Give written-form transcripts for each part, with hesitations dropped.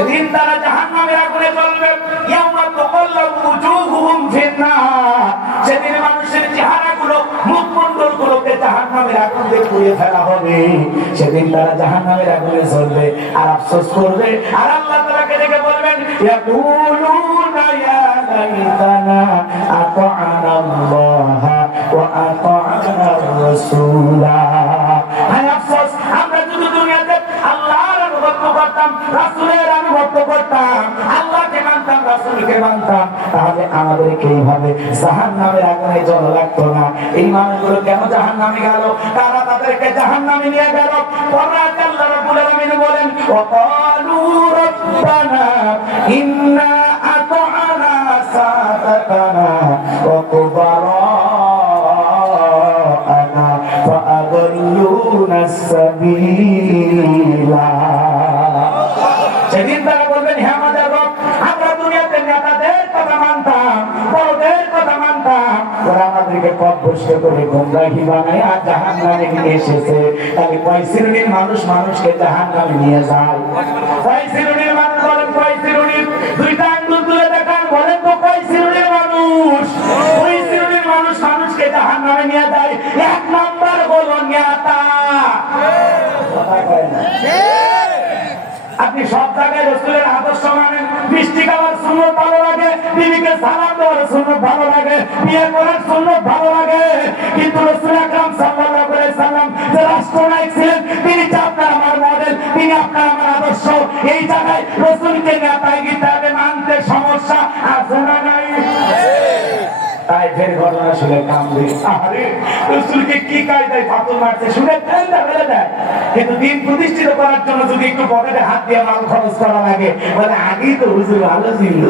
সেদিন তারা জাহান্নামের আগুনে জ্বলবে। ইয়াউমা তুকাল্লাবু উজুহুহুম ফিন-নার, সেদিন মানুষের চেহারাগুলো, মুখমণ্ডলগুলোকে জাহান্নামের আগুন দিয়ে পুড়িয়ে ফেলা হবে। সেদিন তারা জাহান্নামের আগুনে জ্বলবে আর আফসোস করবে। আর আল্লাহ তাআলাকে ডেকে বলবেন, ইয়াকুলুনা ইয়া লাইতানা আতা'না আল্লাহা ওয়া আতা'না রাসূলা। হায় আফসোস, আমরা যদি দুনিয়াতে আল্লাহর আনুগত্য করতাম, রাসূলের আনুগত্য করতাম, আল্লাহকে মানতাম, রাসূলকে মানতাম, তাহলে আমাদেরকে এইভাবে জাহান্নামের আগুনে জ্বলা লাগতো না। এই মানুষগুলো কেন জাহান্নামে গেল? তারা তাদেরকে জাহান্নামে নিয়ে গেল। পররাতে আল্লাহ রাব্বুল আলামিন বলেন, ওয়াকালু রাব্বানা ইন্না আতা'না সাদাতানা ওয়া কুবারা'ানা ফাআদাল্লুনা সাবিলা। সেদিন তারা বলবেন, হে আমাদের রব, আমরা দুনিয়াতে নেতাদের কথা মানতাম, বড়দের কথা মানতাম, ওরা আমাদেরকে পথভ্রষ্ট করে গোমরাহি বানায় আর জাহান্নামে নিয়ে এসেছে। তাহলে কয় শ্রেণীর মানুষ মানুষকে জাহান্নামে নিয়ে যায়? কয় শ্রেণীর মানুষ বলেন? কয় শ্রেণীর? দুইটা আঙ্গুল তুলে দেখান, বলেন তো কয় শ্রেণীর মানুষ? ওই শ্রেণীর মানুষ মানুষকে জাহান্নামে নিয়ে যায়। এক নাম্বার হলো নেতা। কথা কয় না? আপনি সব জায়গায় রাসূলের আদর্শ মানেন, মিষ্টি খাওয়ার সুন্নাত ভালো লাগে, বিবিকে সালাম দেওয়ার সুন্নাত ভালো লাগে, বিয়ে করার সুন্নাত ভালো লাগে, কিন্তু রাসূল আকরাম সাল্লাল্লাহু আলাইহি সাল্লাম যে রাষ্ট্রনায়ক ছিলেন, তিনি যে আপনার আমার মডেল, তিনি আপনার আমার আদর্শ, এই জায়গায় রাসূলকে নেতাগিরি মানতে সমস্যা আছে না নাই? তাই ফের ঘটনা শুনে কামড়ে, আরে রাসূলকে কি কায়দায় ফাতর মারছে শুনে ঠান্ডা ফেলে দেয়। কিন্তু দিন প্রতিষ্ঠিত করার জন্য যদি একটু পকেটে হাত দিয়ে মাল খরচ করা লাগে, বলে আগেই তো হুজুর ভালো ছিল।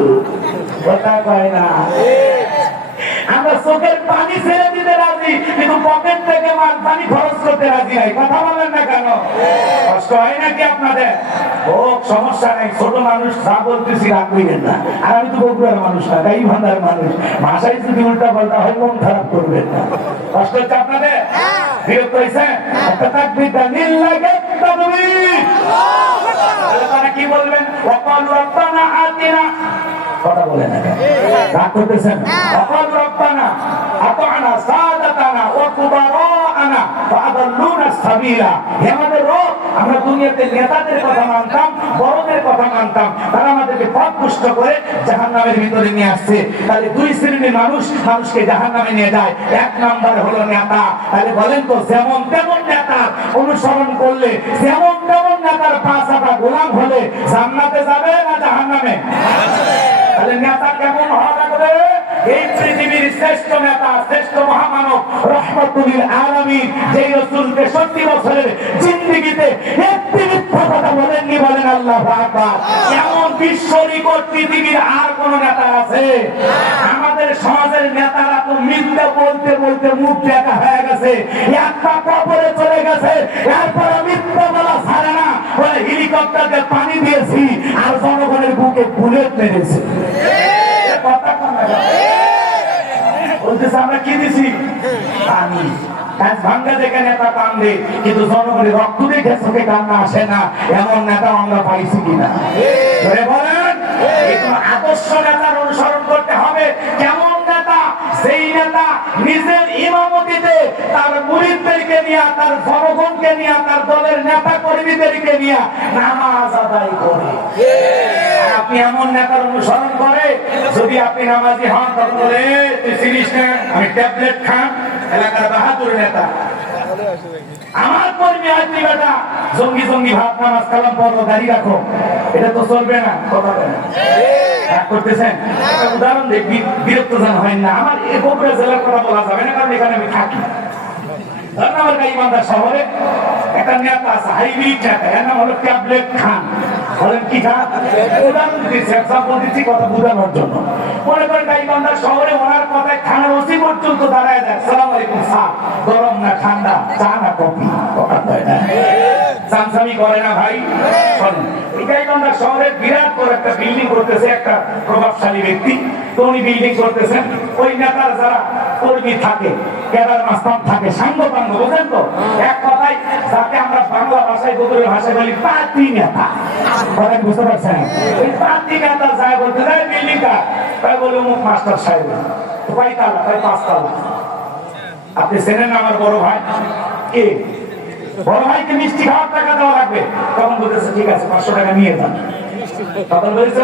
কথা কয় না? আমরা চোখের পানি ছেড়ে দিতে রাজি, কিন্তু পকেট থেকে মাল পানি খরচ করতে রাজি নাই। কথা বলেন না কেন? কষ্ট হয় নাকি আপনাদের? ও সমস্যা নাই, ছোট মানুষ যা বলতেছি রাগ করিবেন না। আর আমি তো বগুড়ার মানুষ না, তাই ভান্ডার মানুষ, ভাষায় যদি উল্টা পাল্টা হয় মন খারাপ করবেন না। কষ্ট হচ্ছে আপনাদের? বিরক্ত হয়েছে? একটা তাকবীর দেন, লিল্লাহি তাকবীর। তারা কি বলবেন? ওয়াকালু রাব্বানা আতিনা। কথা বলেন না, রাগ করতেছেন? ওয়াকালু রাব্বানা আতা'না সাদাতানা ওয়া কুবারা'ানা ফাআদাল্লুনা সাবিলা। হে আমাদের রব, আমরা দুনিয়াতে নেতাদের কথা মানতাম, বড়দের কথা মানতাম, তারা আমাদেরকে পথভ্রষ্ট করে জাহান্নামের ভিতরে নিয়ে আসছে। তাহলে দুই শ্রেণীর মানুষ মানুষকে জাহান্নামে নিয়ে যায়। এক নাম্বার হলো নেতা। তাহলে বলেন তো, যেমন তেমন নেতা অনুসরণ করলে, যেমন তেমন নেতার পাঁচাটা গোলাম হলে জান্নাতে যাবে না জাহান্নামে? তাহলে নেতা কেমন হওয়া লাগবে? এই পৃথিবীর শ্রেষ্ঠ নেতা, শ্রেষ্ঠ মহামানব, রহমতুল আলামিন, যে রাসূল 63 বছরের জিন্দেগিতে একটি মিথ্যা কথা বলেননি, বলেন আল্লাহু আকবার। এমন বিশ্ব রেকর্ড পৃথিবীর আর কোন নেতা আছে? আমাদের সমাজের নেতারা তো মিথ্যা বলতে বলতে মুখ দেখা হয়ে গেছে, একটা কবরে চলে গেছে, এরপর মিথ্যা বলা ছাড়ে না, বলে হেলিকপ্টারকে পানি দিয়েছি আর জনগণের বুকে বুলেট মেরেছে। কথা বলতেছে আমরা কি দিছি? পানি। কাজ ভাঙ্গা দেখে নেতা কান্দে, কিন্তু জনগণের রক্ত দেখে চোখে কান্না আসে না। এমন নেতা আমরা পাইছি কিনা? বলেন, আদর্শ নেতার অনুসরণ করতে হবে। কেমন নেতা? সেই নেতা নিজের ইমামতিতে তার মুরিদদেরকে নিয়ে, তার জনগণকে নিয়ে, তার দলের নেতা কর্মীদেরকে নিয়ে নামাজ আদায় করে। আপনি এমন নেতার অনুসরণ করে, যদি আপনি নামাজি হন, তখন বলে তুই চিনিস না আমি ট্যাবলেট খান, এলাকার বাহাদুর নেতা। আমার কর্মী আছি বেটা, জঙ্গি জঙ্গি ভাত নামাজ কালাম পড়ো, দাঁড়িয়ে রাখো, এটা তো চলবে না। কথা বলেন, করতেছেন? একটা উদাহরণ দেখ, বিরক্ত যেন হয় না। আমার এই বগুড়া জেলার কথা বলা যাবে না, কারণ এখানে আমি থাকি। আমার গাইবান্ধা শহরে একটা নেতা আছে, হাইব্রিড নেতা, এর নাম হলো ট্যাবলেট খান। বলেন কি খান? উদাহরণ দিচ্ছি, এক্সাম্পল দিচ্ছি কথা বোঝানোর জন্য। মনে করেন গাইবান্ধা শহরে ওনার কথায় থানার ওসি পর্যন্ত দাঁড়ায় দেয়, সালাম আলাইকুম স্যার, গরম না ঠান্ডা, চা না কফি? কথা হয় না? সামসামি করে না ভাই? গাইবান্ধা শহরের বিরাট বড় একটা বিল্ডিং করতেছে একটা প্রভাবশালী ব্যক্তি। তো উনি বিল্ডিং করতেছেন, ওই নেতার যারা কর্মী থাকে, কেদার মাস্তান থাকে, সাঙ্গপাঙ্গ, বুঝেন তো? এক কথায় যাকে আমরা বাংলা ভাষায় গোবরের ভাষায় বলি পার্টি নেতা। কথা বুঝতে পারছেন? ওই পার্টি নেতা যায় বলতে যায় বিল্ডিং কার, তাই বলে অমুক মাস্টার সাহেব, কয়তালা, তাই 5 তালা। আপনি চেনেন আমার বড় ভাই কে? বড় ভাইকে মিষ্টি খাওয়ার টাকা দেওয়া লাগবে। তখন বলতেছে ঠিক আছে 500 টাকা নিয়ে যান। তখন বলছে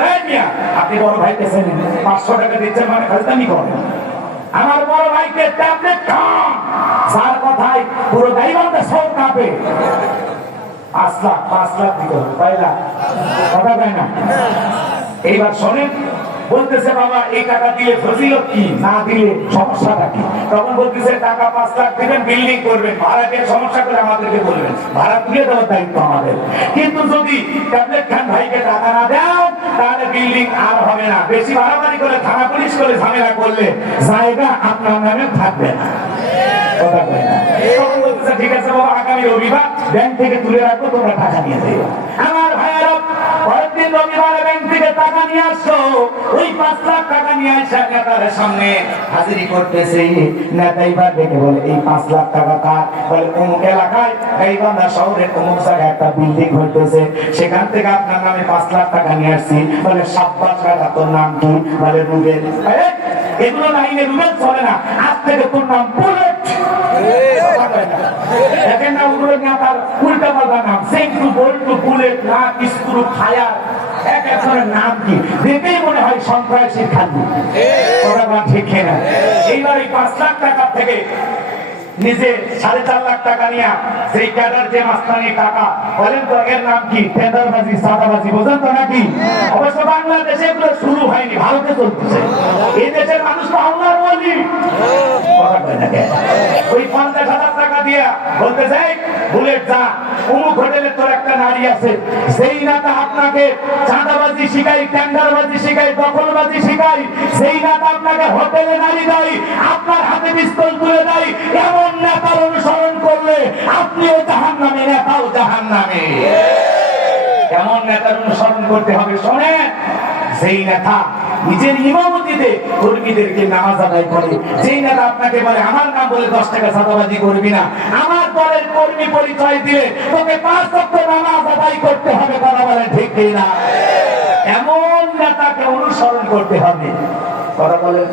আপনি বড় ভাইকে চেনেন, 500 টাকা দিচ্ছেন মানে খাজদামি করেন। আমার বড় ভাইকে ট্যাবলেট খান, যার কথায় পুরো গাইবান্ধা শহর কাঁপে। 5 লাখ দিতে হবে, 5 লাখ কথা তাই না? এইবার শোনেন, বলতেছে বাবা এই টাকা দিলে ফজিলত কি, না দিলে সমস্যাটা কি? তখন বলতেছে টাকা 5 লাখ দিবেন, বিল্ডিং করবেন, ভাড়া দিয়ে সমস্যা করে আমাদেরকে বলবেন, ভাড়া তুলে দেওয়ার দায়িত্ব আমাদের। কিন্তু যদি ট্যাবলেট খান ভাইকে টাকা না দেন তাহলে বিল্ডিং আর হবে না। বেশি ভাড়াবাড়ি করে থানা পুলিশ করে ঝামেলা করলে জায়গা আপনার নামে থাকবে না। কথা কয় না? তখন বলতেছে ঠিক আছে বাবা, আগামী রবিবার ব্যাংক থেকে তুলে রাখবো, তোমরা টাকা নিয়ে দেবো। আমার ভাইয়েরা পরের দিন রবিবারে ব্যাংক থেকে টাকা নিয়ে আসছো, ওই 5 লাখ টাকা নিয়ে আসা নেতার সামনে হাজিরি করতেছে। নেতা এবার দেখে বলে এই 5 লাখ টাকা কার? বলে অমুক এলাকায় গাইবান্ধা শহরের অমুক জায়গায় একটা বিল্ডিং হইতেছে, সেখান থেকে আপনার নামে 5 লাখ টাকা নিয়ে আসছি। বলে সাব্বাস বেটা, তোর নাম কি? বলে রুবেল। এগুলো লাইনে রুবেল চলে না, আজ থেকে তোর নাম বুলেট। দেখেন না ওগুলো নেতার উল্টা পাল্টা নাম, সেন্টু, বল্টু, বুলেট, নাক, স্ক্রু, ফায়ার, এক একজনের নাম কি দেখেই মনে হয় সন্ত্রাসীর খাদ্য। ওরা বা ঠিক না? এইবার এই 5 লাখ টাকা থেকে নিজে 4.5 লাখ টাকা নিয়ে সেই ক্যাডার যে মাস্তানি টাকা, বলেন তো এর নাম কি? টেন্ডারবাজি, সাদাবাজি, বোঝেন তো নাকি? অবশ্য বাংলাদেশে এগুলো শুরু হয়নি, ভারতে চলতেছে। এই দেশের মানুষ তো আল্লাহর ওয়ালি। ওই 50,000 টাকা দিয়া বলতে যাই বুলেট যা অমুক হোটেলে তোর একটা নারী আছে, সেই নেতা আপনাকে চাঁদাবাজি শিখাই, টেন্ডারবাজি শিখাই, দখলবাজি শিখাই, সেই নেতা আপনাকে হোটেলে নারী দেয়, আপনার হাতে পিস্তল তুলে দেয়। এমন নেতার অনুসরণ করলে আপনিও জাহান্নামে, নেতাও জাহান্নামে। এমন নেতার অনুসরণ করতে হবে। শোনেন, সেই নেতা নিজের ইমামতিতে কর্মীদেরকে নামাজ আদায় করে, যেই নেতা আপনাকে বলে আমার নাম বলে 10 টাকা চাঁদাবাজি করবি না, আমার দলের কর্মী পরিচয় দিলে তোকে 5 ওয়াক্ত নামাজ আদায় করতে হবে, কথা বলেন ঠিক না? এমন নেতাকে অনুসরণ করতে হবে। কথা বলেন,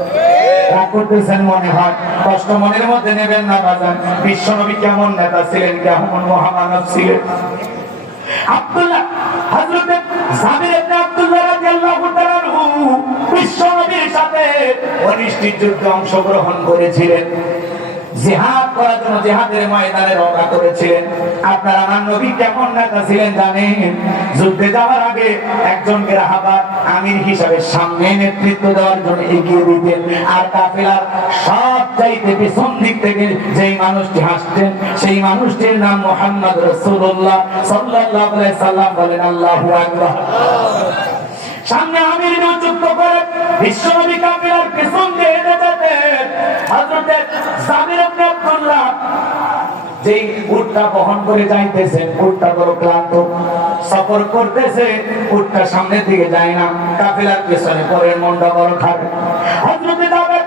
রাগ করতেছেন মনে হয়, কষ্ট মনের মধ্যে নেবেন না বাজান। বিশ্বনবী কেমন নেতা ছিলেন, কেমন মহামানব ছিলেন? আব্দুল্লাহ, হযরত জাবির ইবনে আব্দুল্লাহ রাদিয়াল্লাহু তাআলা বিশ্বনবীর সাথে অনিষ্ঠিত যুদ্ধে অংশগ্রহণ করেছিলেন, জিহাদ করার জন্য জিহাদের ময়দানে রওনা করেছিলেন। আপনার আমার নবী কেমন নেতা ছিলেন জানেন? যুদ্ধে যাওয়ার আগে একজনকে রাহাবার আমির হিসাবে সামনে নেতৃত্ব দেওয়ার জন্য এগিয়ে দিতেন, আর কাফেলার সব চাইতে পিছন দিক থেকে যেই মানুষটি হাসতেন সেই মানুষটির নাম মুহাম্মদ রাসূলুল্লাহ সাল্লাল্লাহু আলাইহি সাল্লাম। বলেন আল্লাহু আকবার। সামনে আমির নিযুক্ত করে বিশ্বনবী কাফেলার পিছন দিয়ে হেঁটে যেতেন। হযরত জাবির ইবনে আব্দুল্লাহ যেই উটটা বহন করে যাইতেছেন, উটটা বড় ক্লান্ত, সফর করতেছে, উটটা সামনের দিকে যায় না, কাফেলার পেছনে পড়ে, মনটা বড় খারাপ। হযরত জাবির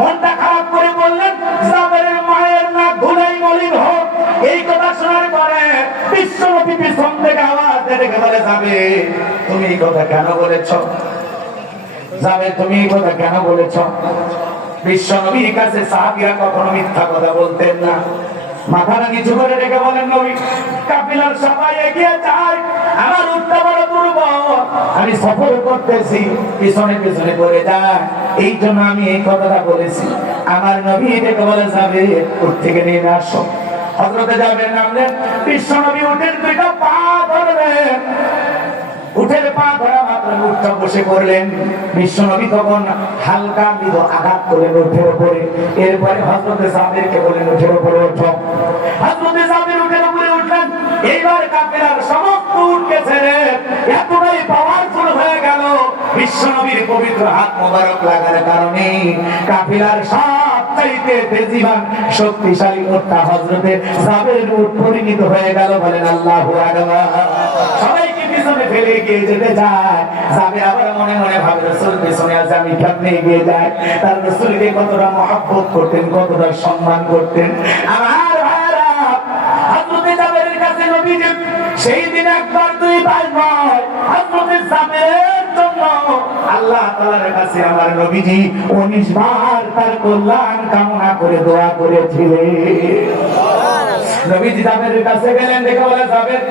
মনটা খারাপ করে বললেন, জাবিরের মায়ের না ধুলাই মলিন হোক। এই কথা শোনার পরে বিশ্বনবী পিছন থেকে আওয়াজ দিয়ে বলে, যাবে তুমি এই কথা কেন বলেছ? যাবে তুমি এই কথা কেন বলেছ? বিশ্বনবীর কাছে সাহাবীরা কখনো মিথ্যা কথা বলতেন না। মাথাটা নিচু করে রেখে বলেন, নবী কাফেলার সবাই এগিয়ে যায়, আমার উটটা বড় দুর্বল, আমি সফর করতেছি, পিছনে পিছনে পড়ে যায়, এই জন্য আমি এই কথাটা বলেছি। আমার নবী দেখে বলে, যাবে উট থেকে নিয়ে আসো। হযরতে জাবের নামলেন, বিশ্বনবী উটের 2টা পা ধরলেন, উটের পা ধরা মাত্র উটটা বসে পড়লেন। বিশ্বনবী তখন হালকা মৃদু আঘাত করলেন উটের উপরে। এরপরে হযরতে জাবেরকে বললেন, উটের উপরে ওঠো। হযরতে জাবের উটের উপরে উঠলেন। এইবার কাফেলার সমস্ত উটকে ছেড়ে এতটাই পাওয়ারফুল হয়ে গেল বিশ্বনবীর পবিত্র হাত মোবারক লাগার কারণে কাফেলার সব সবচাইতে তেজিবান শক্তিশালী উটটা হযরতে জাবের উট পরিণত হয়ে গেল। বলেন আল্লাহু আকবার। সবাইকে পিছনে ফেলে এগিয়ে যেতে যায়। জাবের আবার মনে মনে ভাবে রাসূল পিছনে আছে, আমি কেমনে এগিয়ে যাই। তার রাসূলকে কতটা মহব্বত করতেন, কতটা সম্মান করতেন। আমার ভাইরা, হযরতে জাবেরের কাছে নবীজি সেই দিন একবার দুইবার নয়, হযরতে জাবেরের জন্য আল্লাহ তাআলার কাছে আমার নবীজি 19 বার তার কল্যাণ কামনা করে দোয়া করেছিলেন। নবীজি জাবেরের কাছে গেলেন, দেখে বলে জাবের,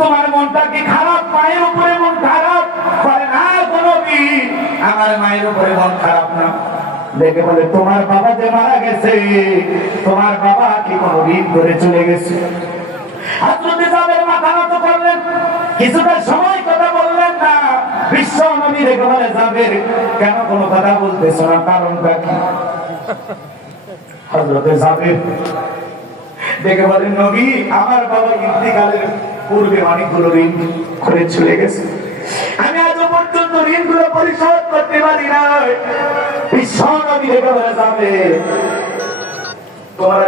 তোমার মনটা কি খারাপ? মায়ের উপরে মন খারাপ? বলে না গো নবী, আমার মায়ের উপরে মন খারাপ না। দেখে বলে, তোমার বাবা যে মারা গেছে, তোমার বাবা কি কোনো ঋণ করে চলে গেছে? হযরতে জাবের মাথা নত করলেন, কিছুটা সময় কথা বললেন না। বিশ্ব নবী দেখে বলে, জাবের কেন কোনো কথা বলতেছ না, কারণটা কি? হযরতে জাবের দেখে বলেন, নবী আমার বাবা ইন্তিকালের পূর্বে অনেকগুলো ঋণ করে চলে গেছে, আমি আজ পর্যন্ত ঋণগুলো পরিশোধ করতে পারি না। বিশ্ব নবী দেখে বলে, জাবের তোমার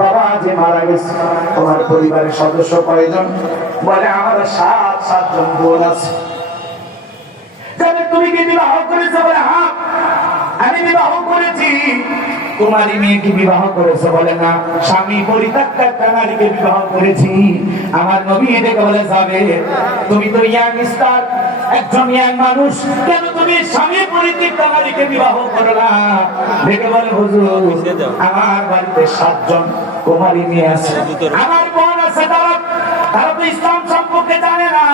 বাবা যে মারা গেছে, তোমার পরিবারের সদস্য কয়জন? বলে, আমার 7 জন বোন আছে। তুমি কি বিবাহ করেছো? বলে, হ্যাঁ আমি বিবাহ করেছি। কুমারী মেয়েকে বিবাহ করেছো? বলে, না স্বামী পরিত্যক্তা একটা নারীকে বিবাহ করেছি। আমার নবী দেখে বলে, যাবে তুমি তো ইয়াং স্টার, একজন ইয়াং মানুষ, কেন তুমি স্বামী পরিত্যক্তা নারীকে বিবাহ করলা? দেখে বলে, হুজুর আমার বাড়িতে 7 জন কুমারী মেয়ে আছে, আমার বোন আছে, তারা তো ইসলাম সম্পর্কে জানে না।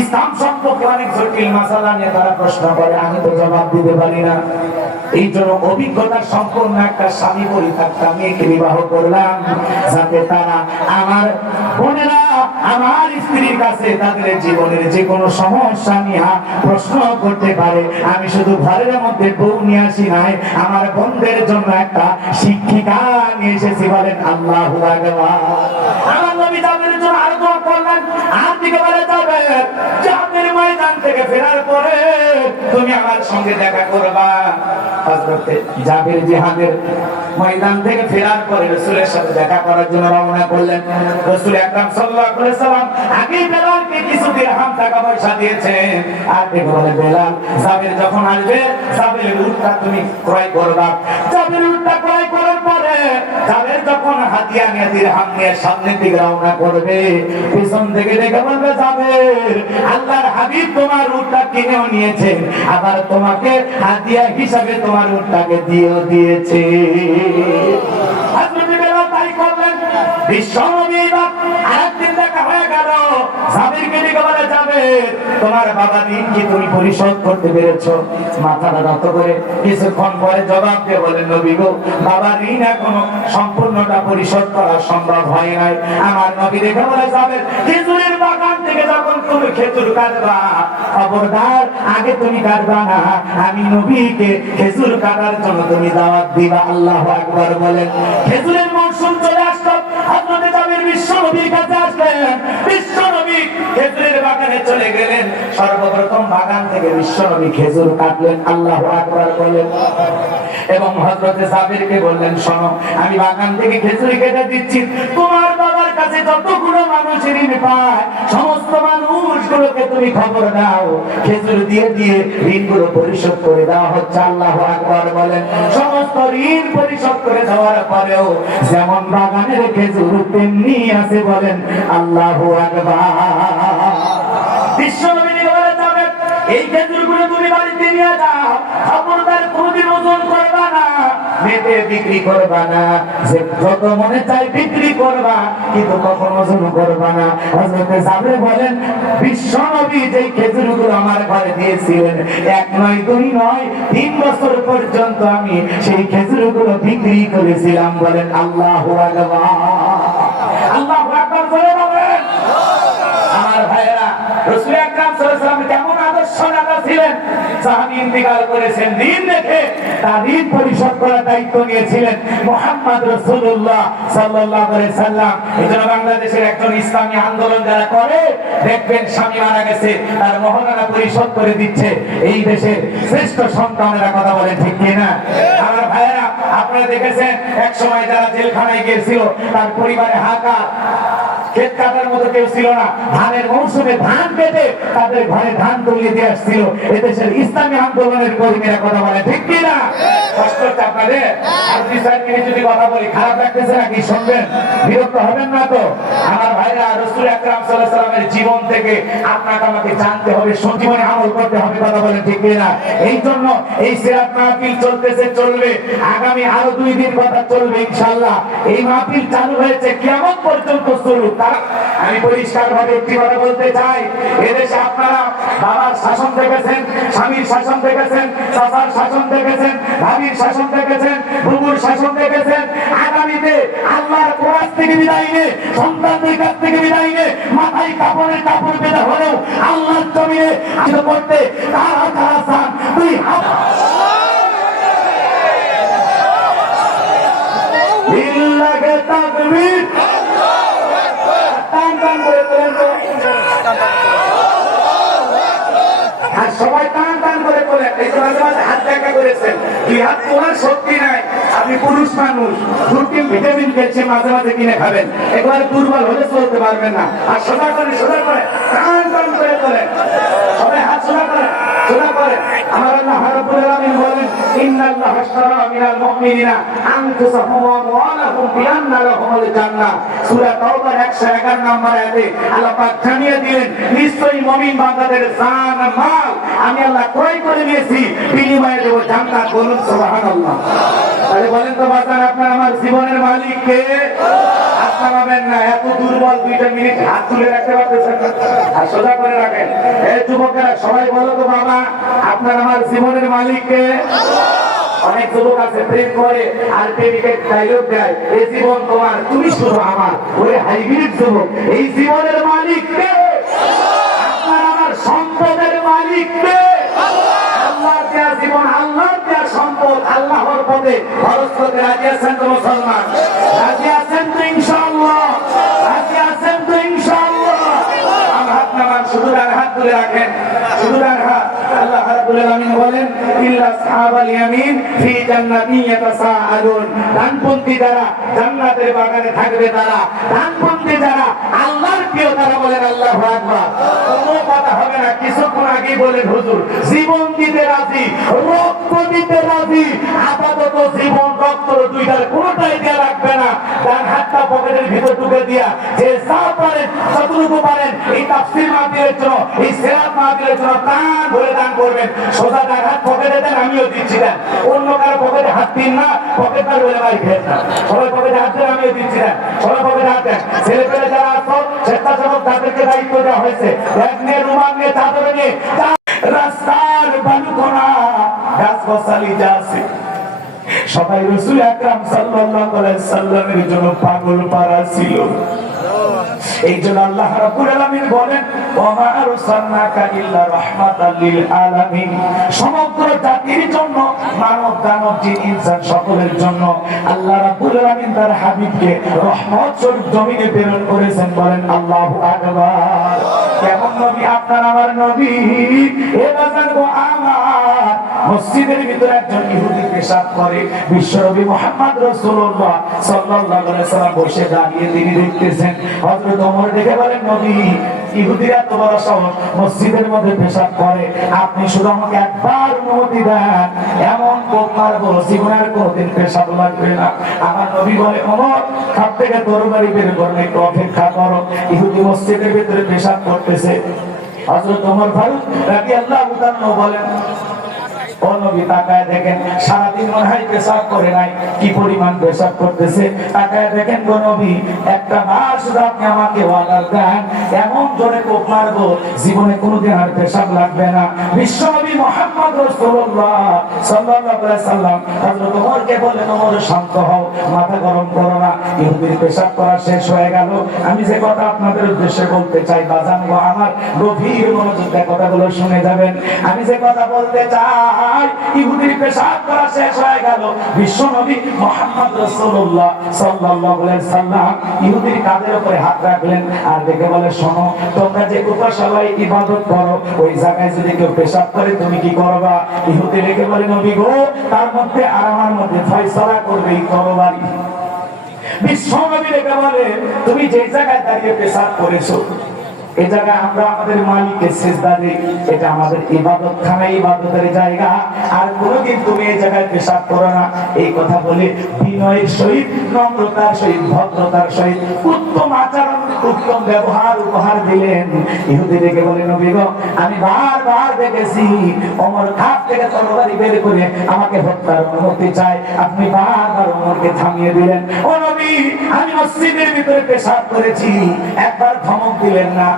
ইসলাম সম্পর্কে অনেক জটিল মাসালা নিয়ে তারা প্রশ্ন করে, আমি তো জবাব দিতে পারি না। এই জন্য অভিজ্ঞতা সম্পন্ন একটা স্বামী পরিত্যক্তা মেয়েকে বিবাহ করলাম, যাতে তারা আমার বোনেরা আমার স্ত্রীর কাছে তাদের জীবনের যে কোনো সমস্যা নিয়ে প্রশ্ন করতে পারে। আমি শুধু ঘরের মধ্যে বউ নিয়ে আসি নাই, আমার বোনদের জন্য একটা শিক্ষিকা নিয়ে এসেছি। বলেন আল্লাহু আকবার। আমার নবী তাদের জন্য আরো দোয়া করলেন। আর দিকে বলে, যাবে জাহাদের ময়দান থেকে ফেরার পরে তুমি আমার সঙ্গে দেখা করবা। হযরতে জাবের জিহাদের ময়দান থেকে ফেরার পরে রাসূলের সাথে দেখা করার জন্য রওনা করলেন। রাসূল আকরাম সাল্লাল্লাহু আলাইহি ওয়াসাল্লাম আগে বেলালকে কিছু দিরহাম টাকা পয়সা দিয়েছেন। আর দেখো বলে, বেলাল জাবের যখন আসবে, জাবের উটটা তুমি ক্রয় করবা। জাবের উটটা ক্রয় করার পরে জাবের যখন হাতিয়া নিয়ে দিরহাম নিয়ে সামনের দিকে রওনা করবে, পিছন থেকে দেখে বলবে, জাবের আল্লাহর হাবিব তোমার উটটা কিনেও নিয়েছেন, আবার তোমাকে হাতিয়া হিসাবে তোমার উটটাকে দিয়েও দিয়েছে। হযরত বেলাল তাই করলেন। বিশ্ব নবী আরেকদিন দেখা হয়ে গেল, জাবেরকে ডেকে বলে, জাবের তোমার বাবা ঋণ কি তুমি পরিশোধ করতে পেরেছো? মাথাটা নত করে কিছুক্ষণ পরে জবাব দিয়ে বলেন, নবী গো, বাবা ঋণ এখনো সম্পূর্ণটা পরিশোধ করা সম্ভব হয় নাই। আমার নবী দেখে বলে, জাবের খেজুরের বাগান থেকে যখন তুমি খেজুর কাটবা, খবরদার আগে তুমি কাটবা না, আমি নবীকে খেজুর কাটার জন্য তুমি দাওয়াত দিবা। আল্লাহু আকবার বলেন। খেজুরের মৌসুম চলে আসলো, হযরতে জাবের বিশ্ব নবীর কাছে আসলেন। বিশ্ব নবী খেজুরের বাগানে চলে গেলেন। সর্বপ্রথম বাগান থেকে বিশ্ব নবী খেজুর কাটলেন। আল্লাহু আকবার বলেন। এবং হযরতে জাবেরকে বললেন, শোনো আমি বাগান থেকে খেজুর কেটে দিচ্ছি, তোমার বাবার কাছে যতগুলো মানুষ ঋণ পায় সমস্ত মানুষগুলোকে তুমি খবর দাও, খেজুর দিয়ে দিয়ে ঋণগুলো পরিশোধ করে দেওয়া হচ্ছে। আল্লাহু আকবার বলেন। সমস্ত ঋণ পরিশোধ করে দেওয়ার পরেও যেমন বাগানের খেজুর তেমনি আছে। বলেন আল্লাহু আকবার। বিশ্বনবী বলে, যাবে এই খেজুরগুলো তুমি বাড়িতে নিয়ে যাও, খবরদার কোনদিন ওজন করবা না, মেপে বিক্রি করবা না, যে যত মনে চাই বিক্রি করবা, কিন্তু কখনো ওজন করবা না। হযরতে জাবের বলেন, বিশ্বনবী যেই খেজুরগুলো আমার ঘরে দিয়েছিলেন, 1 নয় 2 নয় 3 বছর পর্যন্ত আমি সেই খেজুরগুলো বিক্রি করেছিলাম। বলেন আল্লাহু আকবার। আল্লাহু আকবার বলে বলেন। আমার ভাইয়েরা, রাসূল আকরাম সাল্লাল্লাহু আলাইহি ওয়াসাল্লাম কেমন আদর্শ নেতা ছিলেন? সাহাবী ইন্তিকাল করেছেন, ঋণ রেখে তার ঋণ পরিশোধ করার দায়িত্ব নিয়েছিলেন মুহাম্মদ রাসূলুল্লাহ সাল্লাল্লাহু আলাইহি সাল্লাম। এজন্য বাংলাদেশের একজন ইসলামী আন্দোলন যারা করে, দেখবেন স্বামী মারা গেছে তার মহারণা পরিশোধ করে দিচ্ছে এই দেশের শ্রেষ্ঠ সন্তানেরা। কথা বলে ঠিক কিনা? আমার ভাইয়েরা, আপনারা দেখেছেন এক সময় যারা জেলখানায় গিয়েছিল তার পরিবারে হাহাকার, ক্ষেত কাটার মতো কেউ ছিল না, ধানের মৌসুমে ধান কেটে তাদের ঘরে ধান তুলিয়ে দিয়ে আসছিল এদেশের ইসলামী আন্দোলনের কর্মীরা। কথা বলে ঠিক কিনা? কষ্ট হচ্ছে আপনাদের? আর 2-4 মিনিট যদি কথা বলি খারাপ লাগতেছে নাকি? শুনবেন, বিরক্ত হবেন না তো? আমার ভাইরা, রাসূল আকরাম সাল্লাল্লাহু আলাইহি সাল্লামের জীবন থেকে আপনাকে আমাকে জানতে হবে, সজীবনে আমল করতে হবে। কথা বলে ঠিক কিনা? এই জন্য এই সিরাত মাহফিল চলতেছে, চলবে, আগামী আরো 2 দিন কথা চলবে ইনশাআল্লাহ। এই মাহফিল চালু হয়েছে, কিয়ামত পর্যন্ত চলুক। আমি পরিষ্কার ভাবে একটি কথা বলতে চাই, এদেশে আপনারা বাবার শাসন দেখেছেন, স্বামীর শাসন দেখেছেন, চাচার শাসন দেখেছেন, ভাবির শাসন দেখেছেন, বুবুর শাসন দেখেছেন। আগামীতে আল্লাহর কোরআন থেকে বিদায় নিয়ে, সন্তানদের কাছ থেকে বিদায় নিয়ে, মাথায় কাপড়ের কাপড় বেঁধে হলেও আল্লাহর জমিনে আসতে করতে তারা তারা চান। তুই বিল্লাহে তাকবীর। আর সবাই টান টান করে বলেন, এই যে মাঝে মাঝে হাত দেখা করেছেন, দুই হাত তোলার শক্তি নাই, আপনি পুরুষ মানুষ, প্রোটিন ভিটামিন খেয়েছে, মাঝে মাঝে কিনে খাবেন, একবারে দুর্বল হলে চলতে পারবেন না। আর সোজা করে টান টান করে বলেন, সবাই হাত সোজা করে সোজা করে। আমার আল্লাহ রাব্বুল আলামিন বলেন, ইন্নাল্লাহা আশতারা মিনাল মুমিনিনা আনফুসাহুম ওয়া আমওয়ালাহুম বিআন্না লাহুমুল জান্নাহ। সূরা তাওবার 111 নম্বর আয়াতে আল্লাহ পাক জানিয়ে দিলেন, নিশ্চয়ই মুমিন বান্দাদের জান আর মাল আমি আল্লাহ ক্রয় করে নিয়েছি, বিনিময়ে দেব জান্নাত। বলুন সুবহানাল্লাহ। তাহলে বলেন তো বাজান, আপনার আমার জীবনের মালিক কে? হাত নামাবেন না, এত দুর্বল, 2 মিনিট হাত তুলে রাখতে পারতেছেন না, আর সোজা করে রাখেন। এই যুবকেরা সবাই বলো তো, বাবা আপনার আমার জীবনের মালিক কে? অনেক যুবক আছে প্রেম করে আর প্রেমিকের ডায়লগ দেয়, এই জীবন তোমার, তুমি শুধু আমার। ওই হাইব্রিড যুবক। এই জীবনের মালিক কে? আপনার আমার সম্পদের মালিক কে? আল্লাহর দেয়া জীবন, আল্লাহর দেয়া সম্পদ, আল্লাহর পথে খরচ করতে রাজি আছেন তো মুসলমান? রাজি আছেন তো ইনশাআল্লাহ? রাজি আছেন তো ইনশাআল্লাহ? আমার হাত নামান, শুধু ডান হাত তুলে রাখেন, শুধু ডান হাত। আল্লাহ রাব্বুল আলামিন বলেন, ইল্লা আসহাবাল ইয়ামিন ফি জান্নাতিন ইয়াতাসাআলুন। ডানপন্থী যারা জান্নাতের বাগানে থাকবে, তারা ডানপন্থী যারা আল্লাহর প্রিয়, তারা বলেন আল্লাহু আকবার। কোনো কথা হবে না, কিছুক্ষণ আগে বলেন হুজুর জীবন দিতে রাজি, রক্ত দিতে রাজি। আপাতত জীবন রক্ত দুইটার কোনোটাই দেয়া লাগবে না। ডান হাতটা পকেটের ভিতর ঢুকে দিয়া যে যা পারেন যতটুকু পারেন এই তাফসীর মাহফিলের জন্য, এই সিরাত মাহফিলের জন্য প্রাণ ভরে দান করবেন। সোজা ডান হাত পকেটে দেন, আমিও দিচ্ছি দেন। অন্য কারো পকেটে হাত দিন না, পকেটটা বলে ভাই খেয়ে না। সবাই পকেটে হাত দেন, আমিও দিচ্ছি দেন। সবাই পকেটে হাত দেন। ছেলে পেলে যারা আসো, স্বেচ্ছাসেবক তাদেরকে দায়িত্ব দেওয়া হয়েছে, ব্যাগ নিয়ে, রুমাল নিয়ে, চাদর নিয়ে, রাস্তার বালুকণা গাছগাছালি যা আছে সবাই রাসূল আকরাম সাল্লাল্লাহু আলাইহি সাল্লামের জন্য পাগল পারা ছিল। এই জন্য আল্লাহ রাব্বুল আলামিন বলেন, ওয়া মা আরসালনাকা ইল্লা রাহমাতাল লিল আলামিন। সমগ্র জাতির জন্য, মানব দানব জিন ইনসান সকলের জন্য আল্লাহ রাব্বুল আলামিন তার হাবিবকে রহমত স্বরূপ জমিনে প্রেরণ করেছেন। বলেন আল্লাহু আকবার। কেমন নবী আপনার আমার নবী? এ বাজার গো আমার, মসজিদের ভিতরে একজন ইহুদি পেশাব করে, বিশ্বনবী মুহাম্মদ রাসূলুল্লাহ সাল্লাল্লাহু আলাইহি ওয়াসাল্লাম বসে দাঁড়িয়ে তিনি দেখতেছেন। হযরত ওমর দেখে বলেন, নবী ইহুদিরা তো বড় সাহস, মসজিদের মধ্যে পেশাব করে, আপনি শুধু আমাকে একবার অনুমতি দেন, এমন কোপ মারবো জীবনের কোনদিন পেশাব লাগবে না। আমার নবী বলে, ওমর খাপ থেকে তরবারি বের করলে একটু অপেক্ষা করো। ইহুদি মসজিদের ভিতরে পেশাব করতেছে। হযরত ওমর ফারুক রাদিয়াল্লাহু তাআলা বলেন, ও নবী তাকায় দেখেন সারাদিন মনে হয় পেশাব করে নাই, কি পরিমাণ পেশাব করতেছে। তাকায় দেখেন গো নবী, একটা বার শুধু আপনি আমাকে ওয়াদার দেন, এমন জোরে কোপ মারবো জীবনে কোনোদিন আর পেশাব লাগবে না। বিশ্বনবী মুহাম্মদ রাসূলুল্লাহ সাল্লাল্লাহু আলাইহি সাল্লাম হযরত ওমরকে বললেন, ওমর শান্ত হও, মাথা গরম করো না। ইহুদির পেশাব করা শেষ হয়ে গেল। আমি যে কথা আপনাদের উদ্দেশ্যে বলতে চাই বাজান গো আমার, গভীর মনোযোগ দিয়ে কথাগুলো শুনে যাবেন। আমি যে কথা বলতে চাই, ইহুদির পেশাব করা শেষ হয়ে গেল। বিশ্বনবী মুহাম্মদ রাসূলুল্লাহ সাল্লাল্লাহু আলাইহি সাল্লাম ইহুদির কাঁধের উপরে হাত রাখলেন আর দেখে বলে, শোনো, তোমরা যে উপাসনায় ইবাদত করো ওই জায়গায় যদি কেউ পেশাব করে তুমি কি করবা? ইহুদি রেখে বলে, নবী গো, তার মধ্যে আর আমার মধ্যে ফয়সালা করবে এই তরবারি। বিশ্বনবী রেখে বলে, তুমি যে জায়গায় দাঁড়িয়ে পেশাব করেছো এই জায়গায় আমরা আমাদের মালিককে সিজদা দিই, এটা আমাদের ইবাদতখানা, ইবাদতের জায়গা, আর কোনোদিন তুমি এই জায়গায় পেশাব করো না। এই কথা বলে বিনয়ের সহিত, নম্রতার সহিত, ভদ্রতার সহিত উত্তম আচরণ, উত্তম ব্যবহার উপহার দিলেন। ইহুদি রেখে বলে, নবী গো, আমি বারবার দেখেছি ওমর খাপ থেকে তরবারি বের করে আমাকে হত্যার অনুমতি চায়, আপনি বারবার ওমরকে থামিয়ে দিলেন। ও নবী, আমি মসজিদের ভিতরে পেশাব করেছি, একবার ধমক দিলেন না,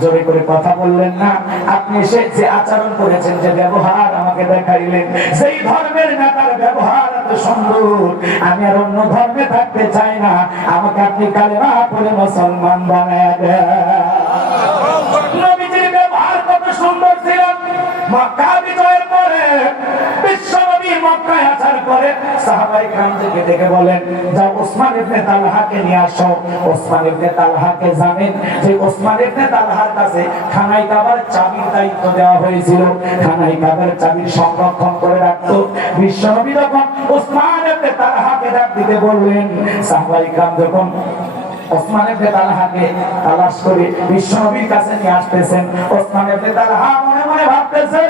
জোরে করে কথা বললেন না। আপনি সে যে আচরণ করেছেন, যে ব্যবহার আমাকে দেখাইলেন, সেই ধর্মের নেতার ব্যবহার এত সুন্দর, আমি আর অন্য ধর্মে থাকতে চাই না, আমাকে আপনি কালেমা পড়ে মুসলমান বানায় দেন। নবীজির ব্যবহার কত সুন্দর ছিল। মক্কা বিজয়ের পরে বিশ্বনবী মক্কায় আসার পরে সাহাবায়ে কেরামদেরকে ডেকে বলেন, যাও ওসমান ইবনে তালহাকে নিয়ে আসো। ওসমান ইবনে তালহাকে জানেন যে ওসমান ইবনে তালহার কাছে খানায় কাবার চাবির দায়িত্ব দেওয়া হয়েছিল, খানায় কাবার চাবি সংরক্ষণ করে রাখতো। বিশ্বনবী যখন ওসমান ইবনে তালহাকে ডাক দিতে বললেন, সাহাবায়ে কেরাম যখন ওসমান ইবনে তালহাকে তালাশ করে বিশ্বনবীর কাছে নিয়ে আসতেছেন, ওসমান ইবনে তালহা মনে মনে ভাবতেছে,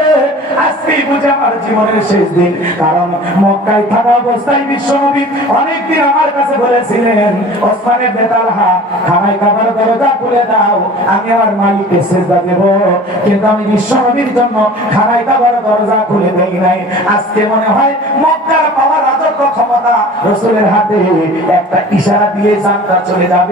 আজকেই বুঝি আমার জীবনের শেষ দিন। কারণ মক্কায় থাকা অবস্থায় বিশ্বনবী অনেকদিন আমার কাছে বলেছিলেন, ওসমান ইবনে তালহা, খানায় কাবার দরজা খুলে দাও, আমি আমার মালিককে সিজদা দেব। কিন্তু আমি বিশ্বনবীর জন্য খানায় কাবার দরজা খুলে দেই নাই। আজকে মনে হয় মক্কার পাওয়ার রাজত্ব ক্ষমতা রাসূলের হাতে, একটা ইশারা দিয়ে জানটা চলে যাবে।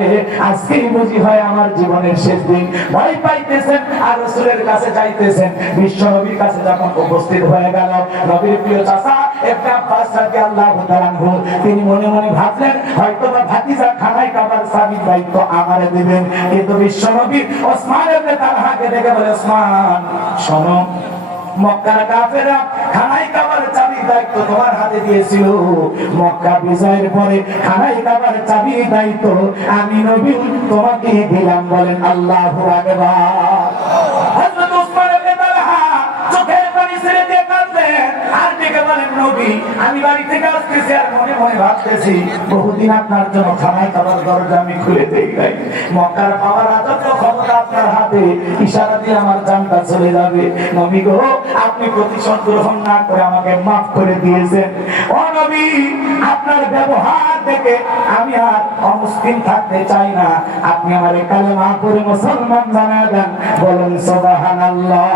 আজকেই বুঝি হয় আমার জীবনের শেষ দিন। ভয় পাইতেছেন আর রাসূলের কাছে যাইতেছেন। বিশ্বনবীর কাছে যখন উপস্থিত হয়ে গেল, নবীর প্রিয় চাচা ইবনে আব্বাস রাদিয়াল্লাহু তাআলা আনহু, তিনি মনে মনে ভাবলেন হয়তো বা ভাতিজা খানায় কাবার চাবির দায়িত্ব আমারে দিবেন। কিন্তু বিশ্বনবী ওসমান ইবনে তালহাকে ডেকে বলে, ওসমান শোনো, মক্কার কাফেররা খানায় কাবার চাবির দায়িত্ব তোমার হাতে দিয়েছিল, মক্কা বিজয়ের পরে খানায় কাবার চাবির দায়িত্ব আমি নবী তোমাকে দিলাম। বলেন আল্লাহু আকবার। হযরত ওসমান ইবনে তালহা চোখের পানি ছেড়ে দিয়ে কাঁদলেন আর ডেকে বলেন, নবী, আমি বাড়ি থেকে আসতেছি আর মনে মনে ভাবতেছি বহুদিন আপনার জন্য খানায় কাবার দরজা আমি খুলে দেই নাই। মক্কার পাওয়ার রাজত্ব ক্ষমতা আপনার হাতে, ইশারা দিয়ে আমার জানটা চলে যাবে। নবী গো, আপনি প্রতিশোধ গ্রহণ না করে আমাকে মাফ করে দিয়েছেন। ও নবী, আপনার ব্যবহার দেখে আমি আর অমুসলিম থাকতে চাই না, আপনি আমার কালেমা পড়ে মুসলমান বানায় দেন। বলুন সুবহানাল্লাহ।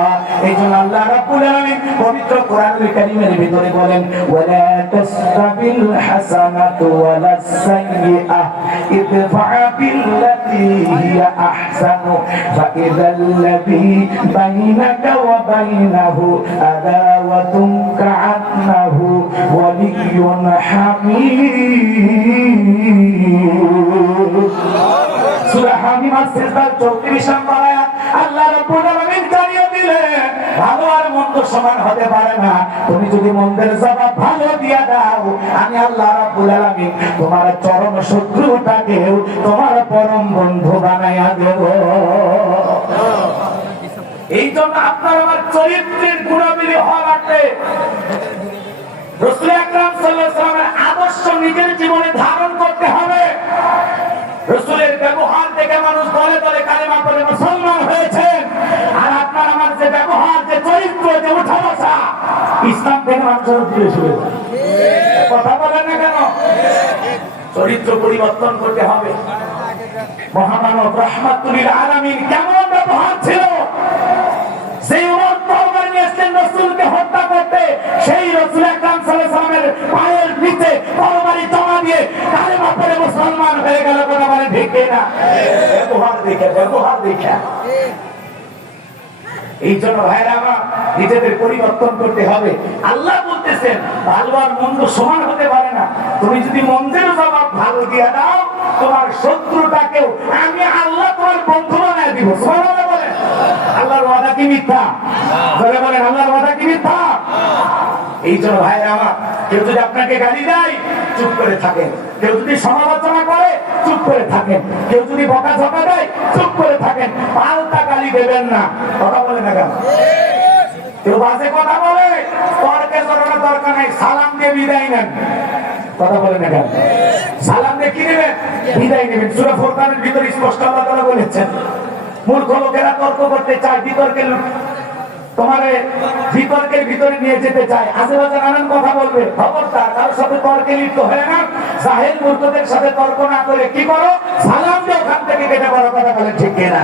এইজন্য আল্লাহ রাব্বুল আলামিন পবিত্র কোরআনুল কারীমের ভিতরে বলেন, ওয়ালা তাসতাবিল হাসানাতু ওয়ালাস সাইয়্যিআহ ইদফা বিল্লাতী হিয়া আহসানু ফাইযাল্লাযী বাইনাকা ওয়া বাইনাহু আদাওয়াতুন কাআন্নাহু ওয়ালিয়্যুন হামীদ। সূরা হামীম সিজদার 34 নম্বর আয়াত। আল্লাহ রাব্বুল আলামিন জানিয়ে দিলেন, ভালো আর মন্দ সমান হতে পারে না। তুমি যদি মন্দের জবাব ভালো দিয়া দাও, আমি আল্লাহ রাব্বুল আলামিন তোমার চরম শত্রুটাকেও তোমার পরম বন্ধু বানায়া দেব। এই জন্য আপনার আমার চরিত্রের গুণাবলী হওয়া লাগবে। রাসূল আকরাম সাল্লাল্লাহু আলাইহি ওয়াসাল্লামের আদর্শ নিজের জীবনে ধারণ করতে হবে। রাসূলের ব্যবহার দেখে মানুষ দলে দলে কালেমা পড়ে মুসলমান হয়েছে। আর আপনার আমার যে ব্যবহার, যে চরিত্র, যে উঠা বসা, ইসলাম থেকে মানুষের দূরে সরে যায়। কথা বলেন না কেন? চরিত্র পরিবর্তন করতে হবে। মহামানব রাহমাতুল লিল আলামিন কেমন ব্যবহার ছিল? সেই উম্মত তওবা নিয়ে এসেছেন রাসূলকে হত্যা করতে, সে ব্যবহার দেখা এই জন্য ভাইরা আমার নিজেদের পরিবর্তন করতে হবে। আল্লাহ বলতেছেন ভালো আর মন্দ সমান হতে পারে না। তুমি যদি মন্দের জবাব ভালো দিয়ে দাও, তোমার শত্রুটাকেও আমি আল্লাহ তোমার বন্ধু বানায় দিব। সুবহানাল্লাহ বলেন। আল্লাহর ওয়াদা কি মিথ্যা? বলে বলেন আল্লাহর ওয়াদা কি মিথ্যা? এই জন্য ভাইরা আমার, কেউ যদি আপনাকে গালি দেয় চুপ করে থাকেন, কেউ যদি সমালোচনা করে চুপ করে থাকেন, কেউ যদি বকাঝকা দেয় চুপ করে থাকেন, পাল্টা গালি দেবেন না। কথা বলে না কেন? কেউ বাজে কথা বলে তর্কে জড়ানোর দরকার নাই, সালাম দিয়ে বিদায় নেন। কথা বলে না কেন? সালাম দিয়ে কি নেবেন? বিদায় নেবেন। সূরা ফুরকানের ভিতরে স্পষ্ট আল্লাহ তাআলা বলেছেন, মূর্খ লোকেরা তর্ক করতে চায়, বিতর্কের তোমারে বিতর্কের ভিতরে নিয়ে যেতে চায়, আশেপাশে নানান কথা বলবে। খবরদার কারোর সাথে তর্কে লিপ্ত হয়ে না। জাহেল মূর্খদের সাথে তর্ক না করে কি করো? সালাম দিয়ে ওখান থেকে কেটে বড় কথা বলে, ঠিক কিনা?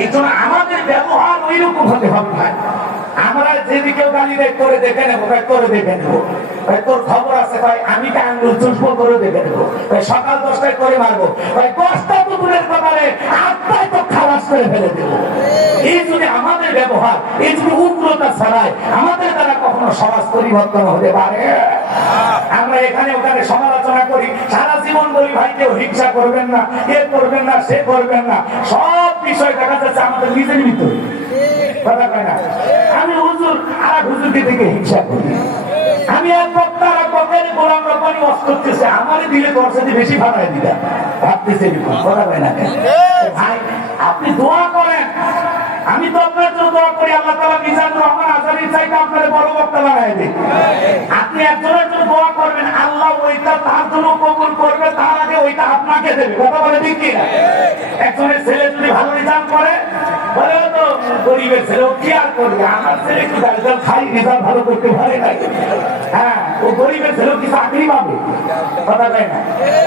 এই জন্য আমাদের ব্যবহার ওই রকম হতে হবে ভাই। আমরা যেদিকেও গালি দেয় করে দেখে নেবো, করে দেখে নেবো। ভাই তোর খবর আছে ভাই, আমি কে আঙ্গুল চুষবো করে দেখে নেবো। ভাই সকাল 10টায় করে মারবো, ভাই 10টা দুপুরের ব্যাপারে 8টায় তো খালাস করে ফেলে দেবো। এই যদি আমাদের ব্যবহার, এই যদি উগ্রতা ছড়ায়, আমাদের দ্বারা কখনো সমাজ পরিবর্তন হতে পারে? আমরা এখানে ওখানে সমালোচনা করি, সারা জীবন বলি ভাই কেউ হিংসা করবেন না, এ করবেন না, সে করবেন না। সব বিষয় দেখা যাচ্ছে আমাদের নিজের ভিতরে। কথা কয় না? আমি হুজুর আর হুজুরকে থেকে হিংসা করি, আমি এক বক্তা আর বক্তার গোলাম রব্বানি ওয়াজ করতেছে, আমারই দিলে তোর সাথে বেশি ভাড়ায় দিতা ভাবতেছে। কথা কয় না? ভাই আপনি দোয়া করেন, আমি তো আপনার জন্য দোয়া করি, আল্লাহ তাআলা মিজানুর রহমান আজহারীর চাইতে আপনার বড় বক্তা বানায় দেন। আপনি একজনের জন্য দোয়া করবেন, আল্লাহ ওইটা তার জন্য কবুল করবে, তার আগে ওইটা আপনাকে দেবে। কথা বলে ঠিক কি না? একজনের ছেলে যদি ভালো রেজাল্ট করে, বলে তো গরিবের ছেলেও কি আর করবে, আমার ছেলে একটু রেজাল্ট খাই, রেজাল্ট ভালো করতে পারে না। হ্যাঁ, ও গরিবের ছেলেও কি চাকরি পাবে? কথা কয় না?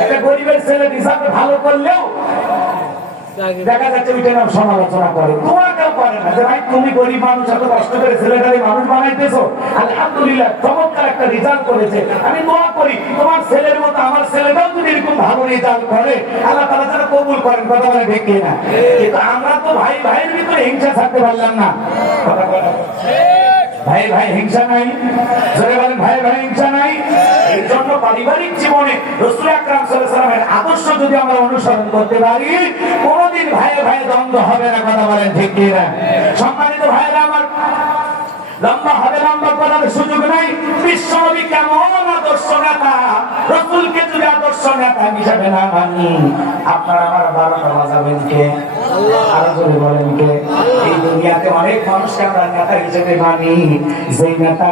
একটা গরিবের ছেলে রেজাল্ট ভালো করলেও দেখা যাচ্ছে ওইটা নাম সমালোচনা করে, তোমাকেও করে না যে ভাই তুমি গরিব মানুষ, এত কষ্ট করে ছেলেটারে মানুষ বানাইতেছো, আলহামদুলিল্লাহ চমৎকার একটা রেজাল্ট করেছে। আমি দোয়া করি তোমার ছেলের মতো আমার ছেলেটাও যদি এরকম ভালো রেজাল্ট করে, আল্লাহ তাআলা যেন কবুল করেন। কথা বলে ঠিক না? কিন্তু আমরা তো ভাই ভাইয়ের ভিতরে হিংসা থাকতে পারলাম না। কথা বলে ভাই ভাই হিংসা নাই, জোরে বলেন ভাই ভাই হিংসা নাই। এই জন্য পারিবারিক জীবনে রাসূল আকরাম সাল্লাল্লাহু আলাইহি ওয়াসাল্লামের আদর্শ যদি আমরা অনুসরণ করতে পারি, কোনদিন ভাই ভাই দ্বন্দ্ব হবে না। কথা বলেন ঠিক কি না? সম্মানিত ভাইরা আমার, লম্বা হবে, লম্বা করার সুযোগ নাই। বিশ্বনবী কেমন আদর্শ নেতা, রাসূলকে যদি আদর্শ নেতা হিসেবে না মানি, আপনারা আমার 12টা বাজাবেন কে? আরো জোরে বলেন কে? এই দুনিয়াতে অনেক মানুষকে আমরা নেতা হিসেবে মানি, যেই নেতা